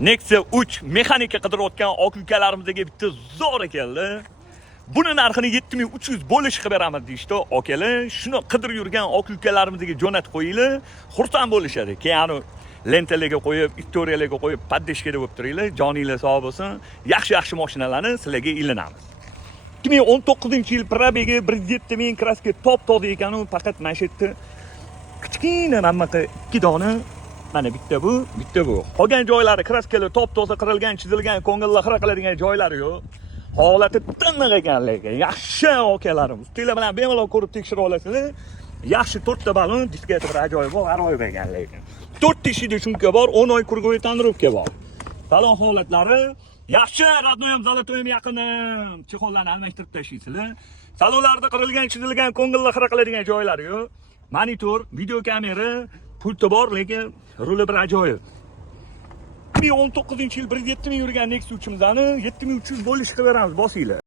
Nexia 3 mexanika qidirayotgan oq ukalarimizga bitta zo'r keldi. Buni narxini 7300 bo'lish qilib beramiz deyishdi. Akalar, shuni qidirib yurgan oq ukalarimizga jo'natib qo'yinglar, xursand bo'lishadi. Keyin lentalarga qo'yib, istoriyalarga qo'yib, paddeshkada bo'lib turinglar. Joninglar sog' bo'lsin. Yaxshi mashinalarni sizlarga ilinamiz. 2019-yil probegi 107 ming kraska top-toza ekanu, faqat mana shu yerda kichkina mana 2 dona, mana bitta bu. Qolgan joylari kraskalar top-toza qirilgan, chizilgan, ko'ngilli xira qiladigan joylari yo'q. Holati tiniq ekanligi. Yaxshi okalarim. Ustinglar bilan bemalol ko'rib tekshirib olasizlar. Yaxshi 4 ta balon, disketa bir ajoyib bor, g'aroyib ekanligi. 4 tishida shunka bor, 10 oy kurgo'y tandirubka bor. Salon holatlari yaxshi, radnoyam zalotoyim yaqinim. Chexollarni almashtirib tashlaysizlar. Salonlarda qirilgan, chizilgan, ko'ngilli xira qiladigan joylari yo'q. Monitor, video kamera, pulti bor, lekin ruli bir ajoyib. 2019-yil 107 ming yurgan Nexia 3'imizni 7300 bo'lish qilib beramiz, bosinglar.